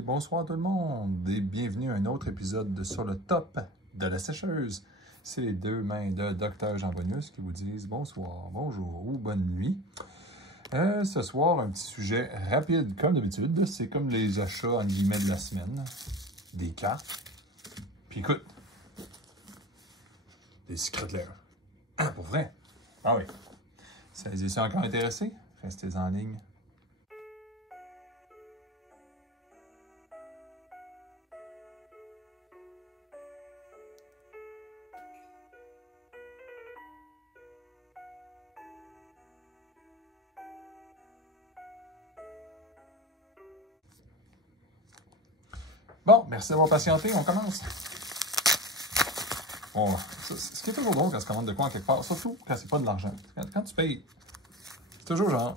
Et bonsoir tout le monde et bienvenue à un autre épisode de Sur le top de la sécheuse. C'est les deux mains de Dr Jean Bonius qui vous disent bonsoir, bonjour ou bonne nuit. Ce soir, un petit sujet rapide comme d'habitude. C'est comme les achats en guillemets de la semaine. Des cartes. Puis écoute, des secrets clairs. Ah, pour vrai? Ah oui. Si vous êtes encore intéressés, restez en ligne. Bon, merci d'avoir patienté, on commence. Bon, ce qui est toujours drôle quand tu commandes de quoi en quelque part, surtout quand c'est pas de l'argent. Quand tu payes, c'est toujours genre,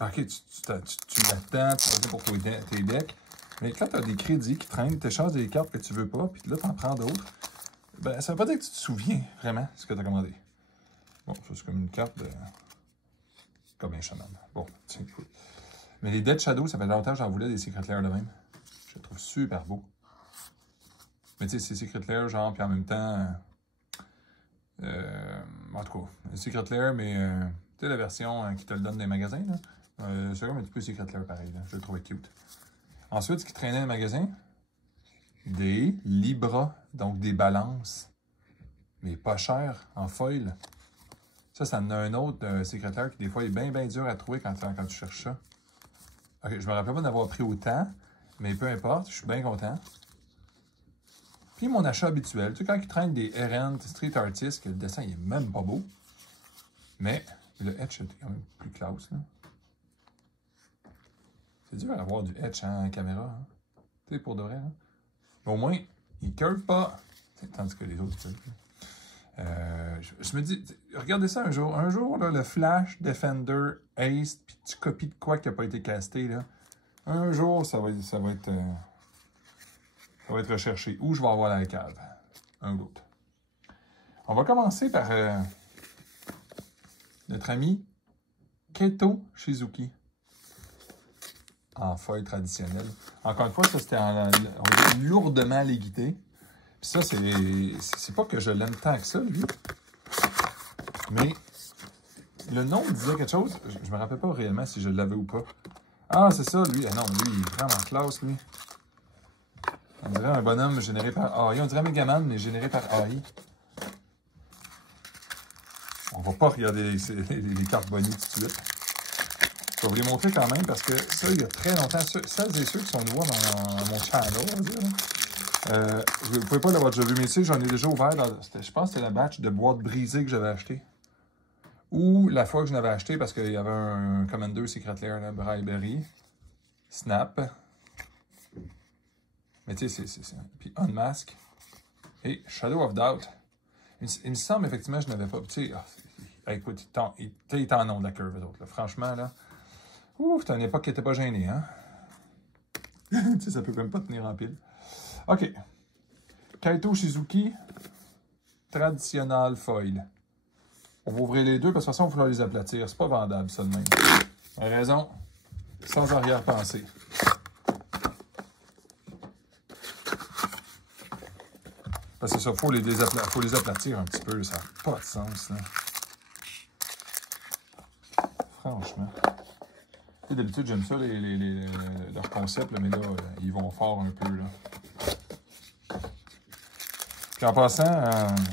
ok, tu l'attends, tu vas pour tes decks, mais quand tu as des crédits qui traînent, tu échanges des cartes que tu veux pas, puis là, tu en prends d'autres, ben, ça veut pas dire que tu te souviens vraiment de ce que tu as commandé. Bon, ça c'est comme une carte de... comme un chaman. Bon, tiens, écoute. Mais les Dead Shadow, ça fait longtemps que j'en voulais des Secret Lair de même. Je le trouve super beau. Mais tu sais, c'est Secret Lair, genre, puis en même temps... en tout cas, Secret Lair, mais tu sais, la version qui te le donne dans les magasins, là. C'est comme un petit peu Secret Lair pareil, là. Je le trouvais cute. Ensuite, ce qui traînait dans les magasins, des Libra, donc des balances, mais pas cher, en foil. Ça en a un autre Secret Lair qui, des fois, est bien dur à trouver quand tu cherches ça. Ok, je me rappelle pas d'avoir pris autant, mais peu importe, je suis bien content. Puis mon achat habituel, tu sais, quand il traîne des RN Street Artists, que le dessin il est même pas beau, mais le etch est quand même plus classe. C'est dur d'avoir du etch en caméra, hein? Tu sais, pour de vrai. Hein? Mais au moins, il curve pas, tandis que les autres, je me dis, regardez ça un jour. Un jour, là, le Flash Defender Ace, puis tu copies de quoi qui n'a pas été casté, là. Un jour, ça va être recherché. Ou je vais avoir la cave. Un ou l'autre. On va commencer par notre ami Keto Shizuki. En feuille traditionnelle. Encore une fois, ça c'était lourdement léguité. Puis ça, c'est pas que je l'aime tant que ça, lui. Mais le nom disait quelque chose. Je me rappelle pas réellement si je l'avais ou pas. Ah, c'est ça, lui. Ah non, lui, il est vraiment classe, lui. On dirait un bonhomme généré par AI. On dirait Megaman, mais généré par AI. On va pas regarder les cartes bonnies tout de suite. Je vais vous les montrer quand même parce que ça, il y a très longtemps, celles et ceux qui sont nouveaux dans mon channel, on va dire. Vous ne pouvez pas l'avoir déjà vu, mais ici, j'en ai déjà ouvert. Je pense que c'était la batch de boîtes brisées que j'avais acheté. Ou la fois que je l'avais acheté parce qu'il y avait un Commander Secret Lair, là, Bribery, Snap. Mais tu sais, c'est. Puis Unmask. Et Shadow of Doubt. Il me semble effectivement que je n'avais pas. Tu sais, écoute, il est en nom de la curve, eux autres. Là. Franchement, là. Ouf, c'était une époque qui n'était pas gênée, hein? Tu sais, ça peut même pas tenir en pile. OK. Kaito Shizuki, traditionnel foil. On va ouvrir les deux parce que de toute façon, il va falloir les aplatir. C'est pas vendable, ça de même. Raison, sans arrière-pensée. Parce que ça, il faut les aplatir un petit peu. Ça n'a pas de sens, là. Franchement. D'habitude, j'aime ça, leur concept, là, mais là, ils vont fort un peu. Là. Puis en passant,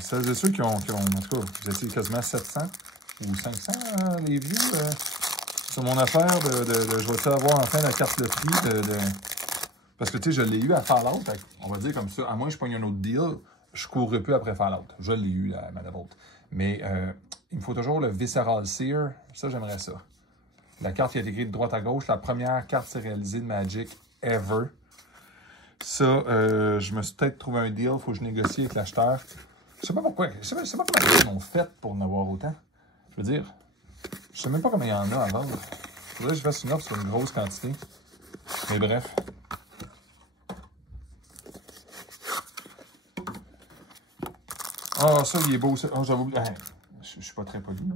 celles et ceux qui ont en tout cas, vous étiez quasiment 700 ou 500 les views sur mon affaire je vais-tu avoir enfin la carte le prix parce que tu sais, je l'ai eu à Fallout, on va dire comme ça, à moins que je pogne un autre deal, je courrais plus après Fallout. Je l'ai eu, la Madavolt. Mais il me faut toujours le Visceral Seer, ça, j'aimerais ça. La carte qui est écrite de droite à gauche, la première carte réalisée de Magic ever. Ça, je me suis peut-être trouvé un deal, il faut que je négocie avec l'acheteur. Je sais pas pourquoi, je sais pas comment ils ont fait pour en avoir autant. Je veux dire, je sais même pas combien il y en a à vendre. Il faudrait que je fasse une offre sur une grosse quantité. Mais bref. Ah, ça, il est beau. Oh, j'avais oublié. Je suis pas très poli, là.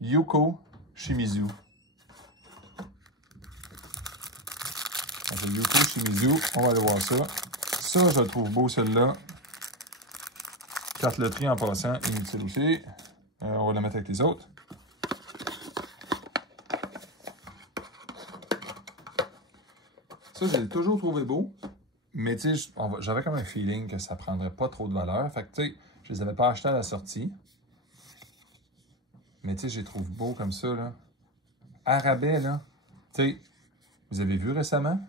Yuko Shimizu. le Yuko Shimizu. On va aller voir ça. Ça, je le trouve beau, celui-là. Carte loterie en passant, inutile aussi. On va la mettre avec les autres. Ça, je l'ai toujours trouvé beau. Mais tu sais, j'avais comme un feeling que ça prendrait pas trop de valeur. Fait que tu sais, je les avais pas achetés à la sortie. Mais tu sais, je les trouve beaux comme ça, là. À rabais, là. Tu sais, vous avez vu récemment?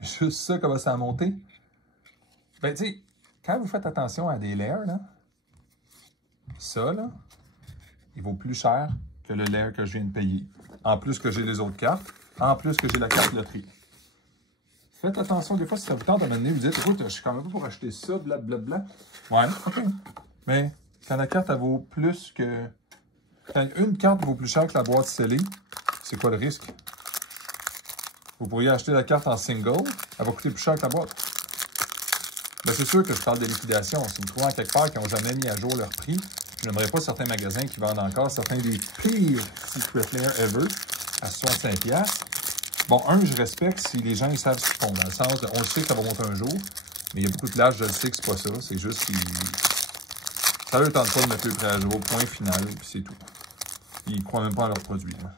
Juste ça, comment ça a monté. Ben, tu sais, quand vous faites attention à des layers, là, ça, là, il vaut plus cher que le layer que je viens de payer. En plus que j'ai les autres cartes, en plus que j'ai la carte loterie. Faites attention, des fois, si ça vous tente de m'amener, vous dites, écoute, je suis quand même pas pour acheter ça, blablabla. Ouais, ok. Mais quand la carte, elle vaut plus que... Quand une carte vaut plus cher que la boîte scellée, c'est quoi le risque? Vous pourriez acheter la carte en single, elle va coûter plus cher que la boîte. Ben, c'est sûr que je parle de liquidation. Si vous trouvez en quelque part qu'ils n'ont jamais mis à jour leur prix, je n'aimerais pas certains magasins qui vendent encore certains des pires Secret Lair ever à 65$. Bon, je respecte si les gens ils savent ce qu'ils font. Dans le sens, on le sait que ça va monter un jour, mais il y a beaucoup de plages, je le sais que c'est pas ça. C'est juste qu'ils... Ça leur tente pas de mettre le prix à jour, point final, puis c'est tout. Ils croient même pas à leurs produits. Hein.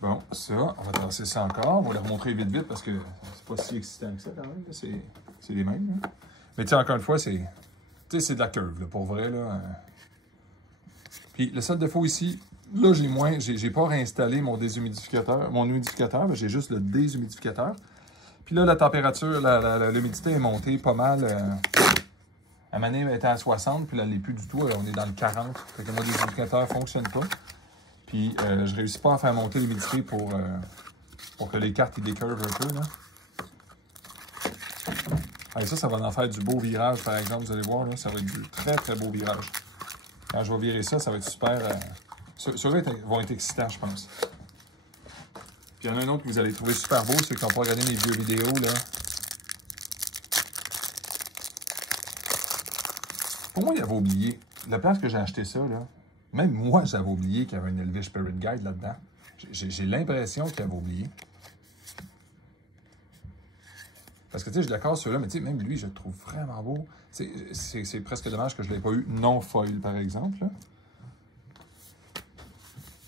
Bon, ça, on va tasser ça encore. On va les remontrer vite parce que c'est pas si excitant que ça quand même. C'est les mêmes. Hein. Mais tu sais, encore une fois, c'est de la curve, là, pour vrai. Là. Puis le seul défaut ici, là, j'ai pas réinstallé mon humidificateur, j'ai juste le déshumidificateur. Puis là, la température, l'humidité est montée pas mal. La manée était à 60, puis là, elle n'est plus du tout. On est dans le 40. Fait que mon déshumidificateur ne fonctionne pas. Puis je réussis pas à faire monter l'humidité pour que les cartes ils décurvent un peu. Là. Allez, ça va en faire du beau virage, par exemple. Vous allez voir, là, ça va être du très, très beau virage. Quand je vais virer ça, ça va être super... Ceux-là vont être excitants, je pense. Puis il y en a un autre que vous allez trouver super beau, ceux qui n'ont pas regardé mes vieux vidéos, là. Pour moi, il avait oublié. La place que j'ai acheté ça, là, même moi, j'avais oublié qu'il y avait un Elvish Spirit Guide là-dedans. J'ai l'impression qu'il avait oublié. Parce que, tu sais, je l'accorde ceux-là, mais tu sais, même lui, je le trouve vraiment beau. C'est presque dommage que je ne l'ai pas eu non foil, par exemple. Là.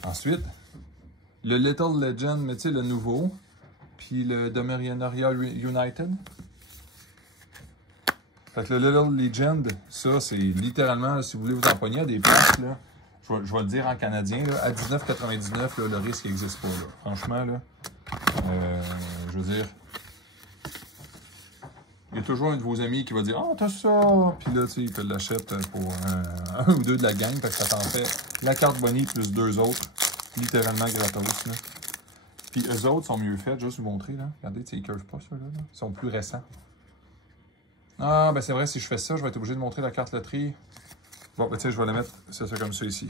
Ensuite, le Little Legend, mais tu sais, le nouveau. Puis le Domerianaria United. Fait que le Little Legend, ça, c'est littéralement, si vous voulez vous empoigner à des places, là, je vais le dire en canadien, là, à 19,99$, le risque n'existe pas. Là. Franchement, là, je veux dire, il y a toujours un de vos amis qui va dire « Ah, t'as ça! » Puis là, tu sais, il te l'achète pour un ou deux de la gang, parce que ça t'en fait la carte Bonnie plus deux autres, littéralement gratos. Là. Puis eux autres sont mieux faits, juste vous montrer, là. Regardez, tu sais, ils ne curvent pas, ceux-là. Là. Ils sont plus récents. Ah, ben c'est vrai, si je fais ça, je vais être obligé de montrer la carte loterie. Bon, ben tu sais, je vais la mettre, c'est ça comme ça ici.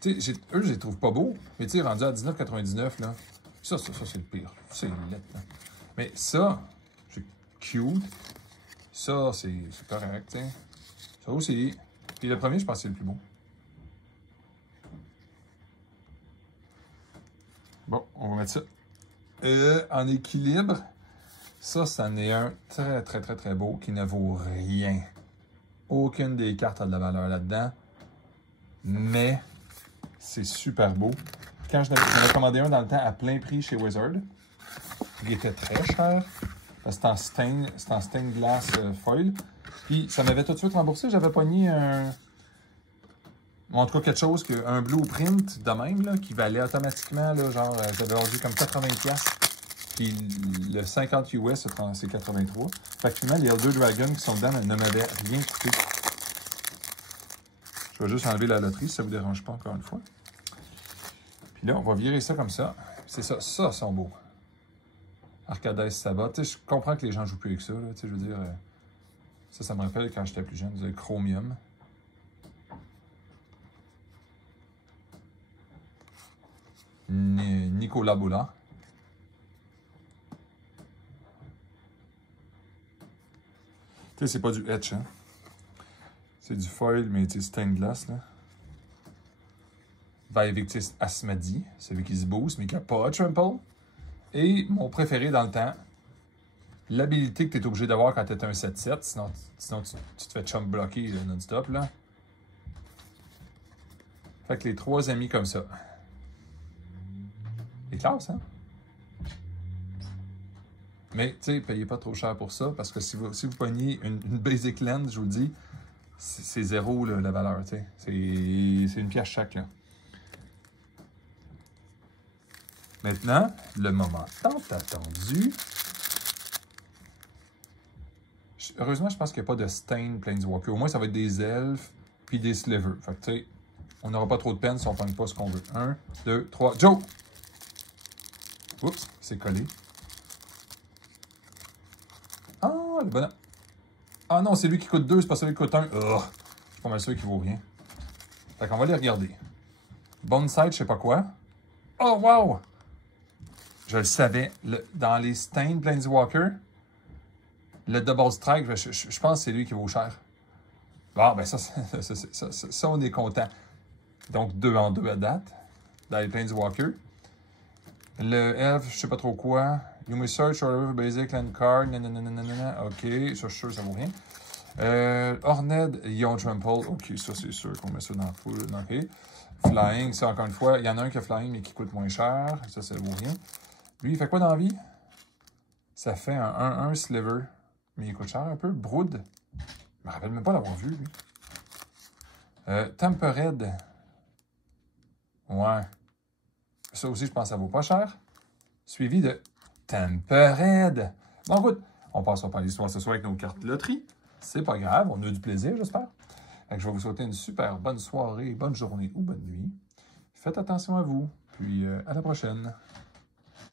Tu sais, eux, je les trouve pas beaux, mais tu sais, rendu à 19,99$, là, ça c'est le pire. C'est lettre, là. Mais ça, c'est cute. Ça, c'est correct, tu sais. Ça aussi. Puis le premier, je pense que c'est le plus beau. Bon, on va mettre ça en équilibre. Ça, c'en est un très, très, très, très beau qui ne vaut rien. Aucune des cartes a de la valeur là-dedans. Mais c'est super beau. Quand j'en avais commandé un dans le temps à plein prix chez Wizard, il était très cher. C'était en stained glass foil. Puis ça m'avait tout de suite remboursé. J'avais pogné un... En tout cas, quelque chose, un blueprint de même, là, qui valait automatiquement, là, genre, j'avais vendu comme 80$. Puis le 50 US, c'est 83. Fait que finalement, les Elder Dragons qui sont dedans ne m'avaient rien coûté. Je vais juste enlever la loterie si ça ne vous dérange pas encore une fois. Puis là, on va virer ça comme ça. C'est ça, ça sont beaux. Arcades Sabbat. Tu sais, je comprends que les gens ne jouent plus avec ça. Là. Tu sais, je veux dire, ça me rappelle quand j'étais plus jeune, le Chromium. Nicolas Boula. Tu sais, c'est pas du etch, hein. C'est du foil, mais tu sais, stained glass, là. Invictus Asmadi, celui qui se booste, mais qui n'a pas de trample. Et mon préféré dans le temps, l'habilité que tu es obligé d'avoir quand tu es un 7-7, sinon tu te fais chump bloquer non-stop. Là. Fait que les 3 amis comme ça. C'est classe, hein? Mais, tu sais, payez pas trop cher pour ça, parce que si vous pognez une Basic Lens, je vous le dis, c'est 0 là, la valeur, tu sais. C'est une pièce chaque, là. Maintenant, le moment tant attendu. Heureusement, je pense qu'il n'y a pas de Stain Planeswalker. Au moins, ça va être des elfes puis des slivers. Fait que, tu sais, on n'aura pas trop de peine si on ne pogne pas ce qu'on veut. 1, 2, 3, Joe! Oups, c'est collé. Ah, le bonhomme. Ah non, c'est lui qui coûte 2, c'est pas celui qui coûte 1. Oh, je suis pas mal sûr qu'il vaut rien. Fait qu'on va les regarder. Bonside, je sais pas quoi. Oh, wow! Je le savais. Dans les Stain Planeswalker, le Double Strike, je pense que c'est lui qui vaut cher. Bon, ben ça, on est content. Donc, 2 en 2 à date, dans les Planeswalker. Le Elf, je sais pas trop quoi. You may search or basic land card. Nanana. OK, ça, je suis sûr, ça vaut rien. Horned, Yon Trample. OK, ça, c'est sûr qu'on met ça dans la foule. OK. Flying, ça, encore une fois, il y en a un qui a Flying, mais qui coûte moins cher. Ça vaut rien. Lui, il fait quoi dans la vie? Ça fait un 1-1 Sliver. Mais il coûte cher un peu. Brood. Je me rappelle même pas l'avoir vu, lui. Tempered. Ouais. Ça aussi, je pense que ça vaut pas cher. Suivi de Tempered. Bon, écoute, on passera pas l'histoire ce soir avec nos cartes loterie. C'est pas grave, on a eu du plaisir, j'espère. Je vais vous souhaiter une super bonne soirée, bonne journée ou bonne nuit. Faites attention à vous, puis à la prochaine.